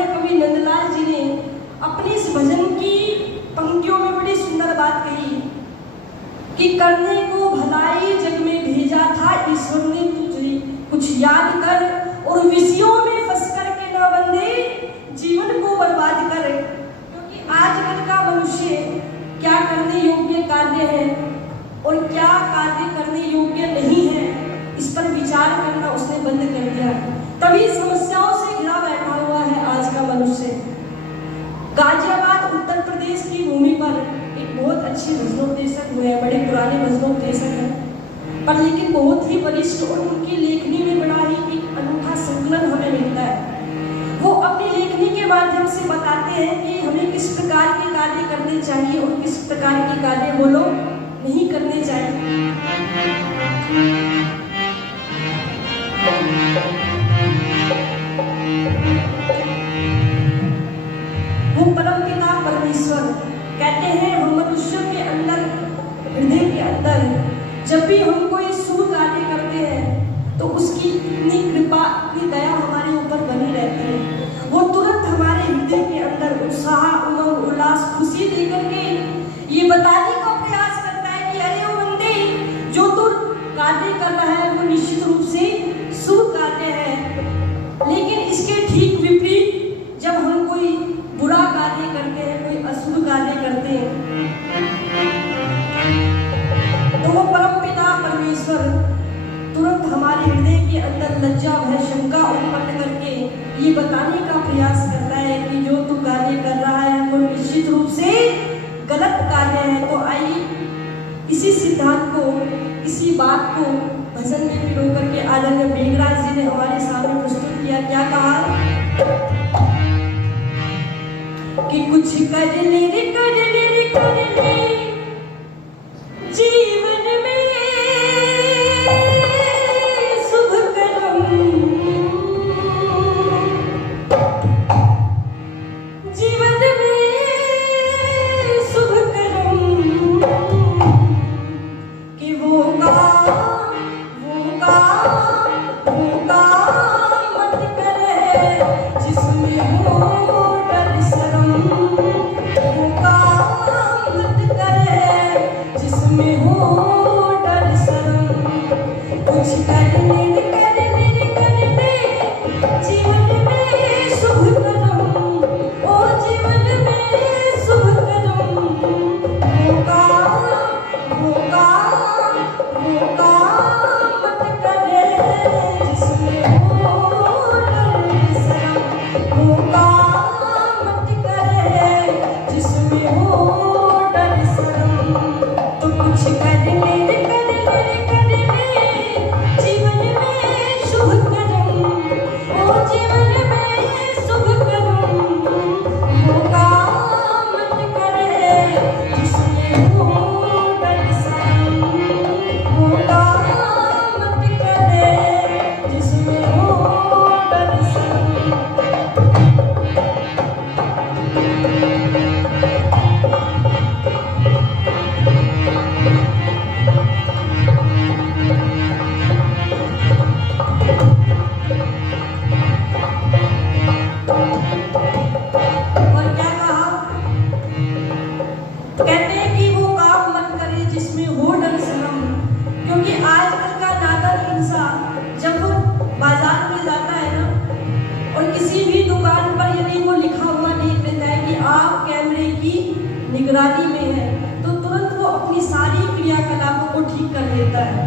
है कवि नंदलाल जी ने अपनी इस भजन की पंक्तियों में बड़ी सुंदर बात कही कि करने को भलाई जग में भेजा था ईश्वर ने तुझे, कुछ याद कर और विषयों में फंस कर के न बंधे जीवन को बर्बाद कर। क्योंकि आजकल का मनुष्य क्या करने योग्य कार्य है और क्या कार्य करने योग्य नहीं है, इस पर विचार करना उसने बंद कर दिया। तभी समस्याओं से घिरा बैठा हुआ है आज का मनुष्य। गाजियाबाद उत्तर प्रदेश की भूमि पर एक बहुत अच्छे भजनोपदेशक हुए हैं, बड़े पुराने भजनोपदेशक हैं, पर लेकिन बहुत ही वरिष्ठ, और उनकी लेखनी में बड़ा ही एक अनूठा संकलन हमें मिलता है। वो अपनी लेखनी के माध्यम से बताते हैं कि हमें किस प्रकार के कार्य करने चाहिए और किस प्रकार के कार्य वो लोग नहीं करने चाहिए। वो परम पिता परमेश्वर कहते हैं, हम मनुष्य के अंदर, हृदय के अंदर जब भी हम कोई शुभ कार्य करते हैं तो उसकी इतनी कृपा, इतनी दया हमारे ऊपर बनी रहती है। वो तुरंत हमारे हृदय के अंदर उत्साह, उमंग, उल्लास, खुशी देकर के ये बताने का प्रयास करता है कि अरे वो बंदे, जो तू कार्य कर रहा है वो निश्चित रूप से शुभ कार्य है। लेकिन इसके ठीक विपरीत जब हम कोई बुरा कार्य करते हैं, कोई अशुभ कार्य करते हैं, तो वो परम पिता परमेश्वर तुरंत हमारे हृदय के अंदर लज्जा, भय, शंका उत्पन्न करके ये बताने का प्रयास करता है कि जो तू कार्य कर रहा है वो निश्चित रूप से गलत कार्य है। तो आइए इसी सिद्धांत को, इसी बात को भजन में पिरो करके आदरणीय मेघराज जी ने हमारे सामने प्रस्तुत किया। क्या कहा कि कुछ कर ले रे, कर ले रे, कर ले जीवन में शुभ कर्म, जीवन में शुभ कर्म, कि वो काम मत करे जिसमें हो डर शर्म, वो काम मत करे जिसमें हो डर शर्म। कुछ करने जीवन में शुभ कर्म, ओ जीवन में शुभ कर्म, वो काम मत करे जिसमें हो डर शर्म, वो काम मत करे जिसमें हो डर शर्म। तो कुछ करने जीवन में शुभ कर्म, ओ जीवन में शुभ कर्म, वो काम मत करे जिसमें हो डर शर्म, वो काम मत करे जिसमें हो डर शर्म। और क्या कहा, कहते हैं कि वो काम मत करे जिसमें हो डर शर्म। क्योंकि आजकल का नादान इंसान जब वो बाजार में जाता है ना, और किसी भी दुकान पर यदि वो लिखा हुआ देख लेता है कि आप कैमरे की निगरानी में है, तो तुरंत वो अपनी सारी क्रियाकलापों को ठीक कर देता है।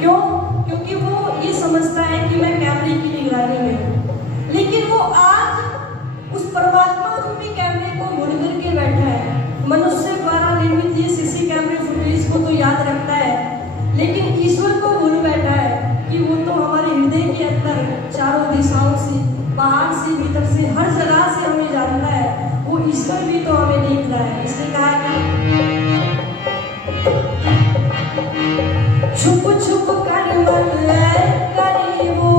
क्यों? क्योंकि वो ये समझता है कि मैं कैमरे की निगरानी में हूँ। लेकिन वो आज उस परमात्मा रूपी कैमरे को भूल करके बैठा है। मनुष्य द्वारा निर्मित ये सीसी कैमरे फुटेज को तो याद रखता है, लेकिन ईश्वर को भूल बैठा है कि वो तो हमारे हृदय के अंदर चारों दिशाओं से, बाहर से, भीतर से, हर जगह से हमें जानता है। वो ईश्वर भी तो हमें देख रहा है। इसने कहा कि छुप छुप कर मन करे वो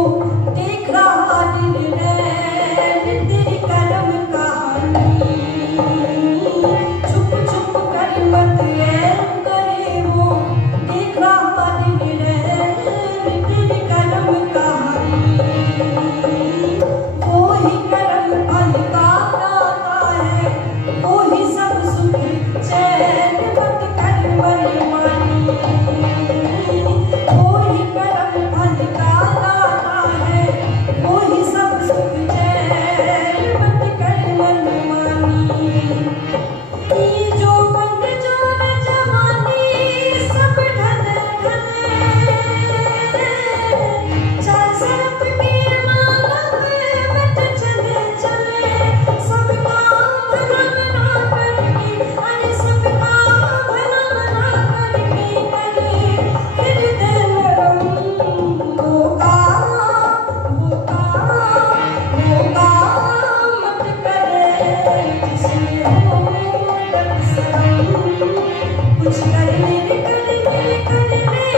देख रहा दिन रैन तेरी कर्म कहानी, छुप छुप कर मत करे वो देख रहा दिन रैन तेरी कर्म कहानी, वो ही कर्म फल कुछ कर ले कर ले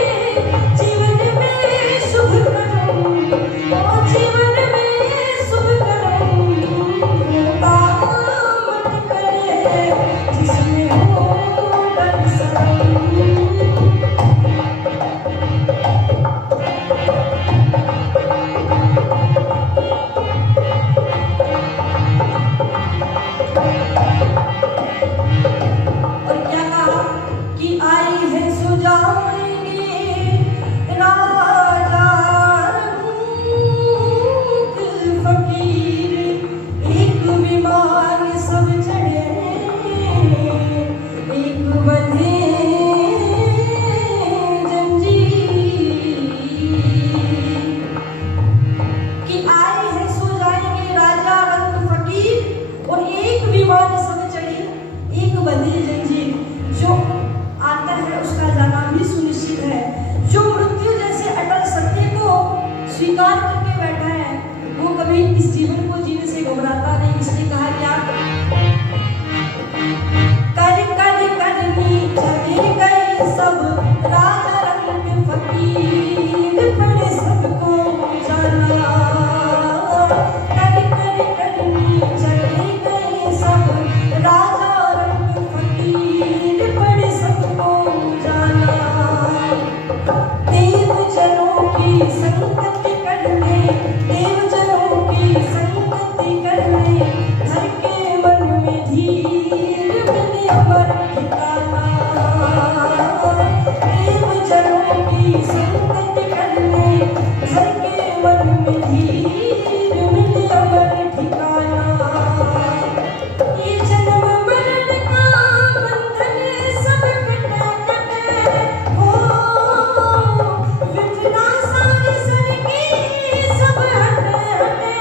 जीवन में शुभ करूं ओ जीवन में शुभ करूं काम करे जिसमें हो डर शर्म। और क्या कहा कि आई है सो जाएंगे राजा रंग फकीर एक विमान सब चढ़े एक बंधे जंजीर कि आए हैं सो जाएंगे राजा रंग फकीर और एक विमान सब चढ़े एक बंधे जंजीर। जो आता है उसका जाना भी सुनिश्चित है। जो मृत्यु जैसे अटल सत्य को स्वीकार करके बैठा है वो कभी इस जीवन को जीने से घबराता नहीं। इसलिए कहा क्या कर कर करनी चले गए सब राजा रंग फकीर पड़े सबको जाना कर कर करनी चले गए सब राजा रंग फकीर पड़े सबको जाना। देव जनों की संगति कर ले देव जनों की संगति कर ले धर के मन में धीर मिले अमर ठिकाना। देव जनों की संगति कर ले धर के मन में धीर मिले अमर ठिकाना। ये जन्म मरण का बंधन सब कटे कटे हो विपदा सारी सर की सब हटे हटे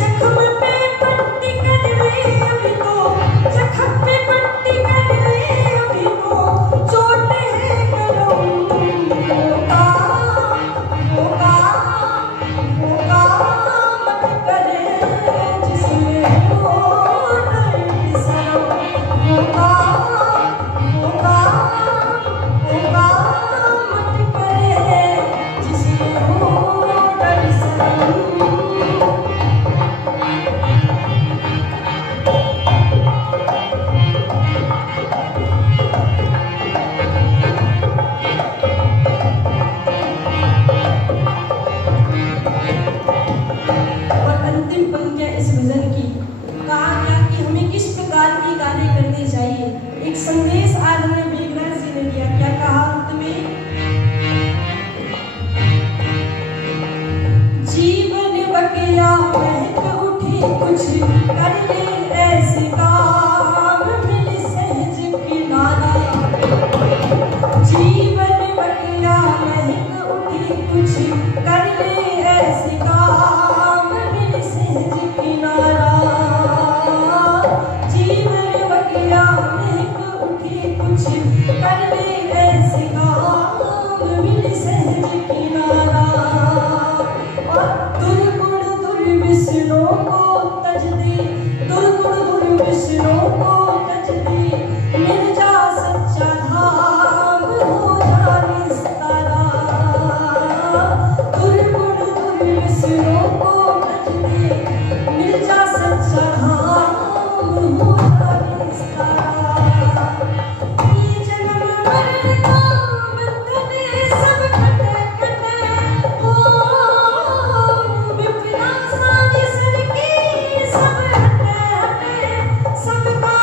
जख्म पे पट्टी कर ले अभी तो जख्म पे पट्टी कर ले अभी तो चोट है करूं होगा होगा मत करे जिसमें हो डर शर्म। होगा होगा होगा मत करे जिसमें हो डर शर्म। और अंतिम पंक्तियां इस भजन की कहा गया कि हमें किस प्रकार की गाने करने चाहिए। एक संदेश आज हमें मेघराज जी ने दिया। क्या कहा अंत में जीवन बकिया महक उठी कुछ कर ले ऐसे काम मिल सहज किनारा। जीवन बकिया महक उठी कुछ कर ले ऐसे काम मिल सहज किनारा। जीवन बकिया महक उठी कुछ कर ले ऐसे काम मिल सहज किनारा। और दुर्गुण दुर्विष्णु को तज दे दुर्गुण दुर्विष्णु को तज दे मिल जा सच्चा धाम हो जा निस्तारा। दुर्गुण दुर्विष्णु को तज दे मिल जा सच्चा धाम हो जा निस्तारा। ये जन्म मरण का बंधन सब कटे कटे हो विपदा सारी सर की सब हटे हटे सबका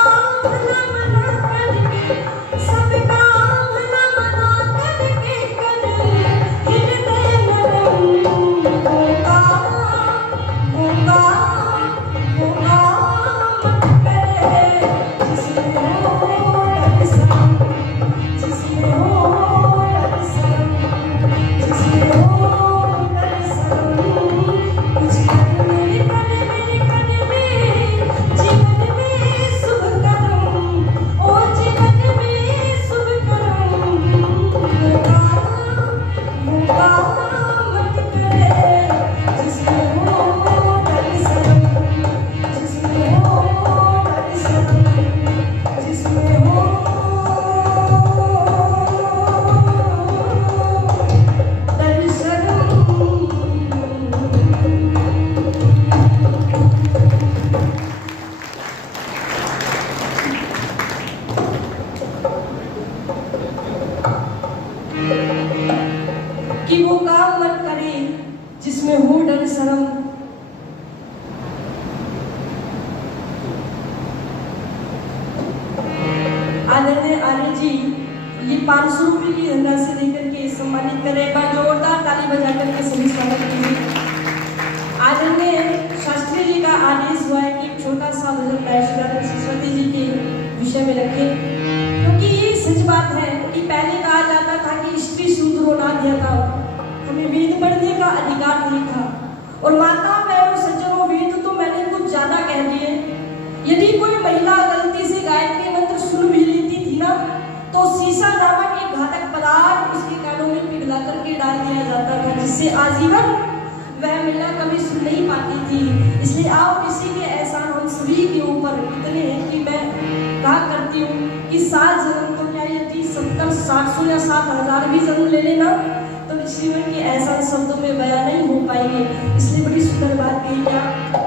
आदरणीय आर्य जी ये 500 रुपये की धनराशि देकर के सम्मानित करें। एक बार जोरदार ताली बजा करके सभी स्वागत कीजिए। आदरणीय शास्त्री जी का आदेश हुआ है कि एक छोटा सा भजन पैश्वर सरस्वती जी के विषय में रखें, क्योंकि ये सच बात है कि पहले कहा जाता था कि स्त्री शूद्रो ना दिया था, हमें वेद पढ़ने का अधिकार नहीं था। और माता बहनों सज्जनों, वेद तो मैंने कुछ ज्यादा कह दिए। यदि कोई महिला गलती से गायत्री मंत्र सुन भी लेती थी ना, तो शीशा नामक एक घातक पदार्थ उसके कानों में पिघला करके डाल दिया जाता था, जिससे आजीवन वह महिला कभी सुन नहीं पाती थी। इसलिए आओ इसी के एहसान हम सभी के ऊपर इतने हैं कि मैं कहा करती हूँ कि 7 जन्म तो क्या, यदि 70 700 या 7000 भी जन्म ले लेना तो इस जीवन के एहसान शब्दों में बयान नहीं हो पाएंगे। इसलिए बड़ी सुंदर बात कही क्या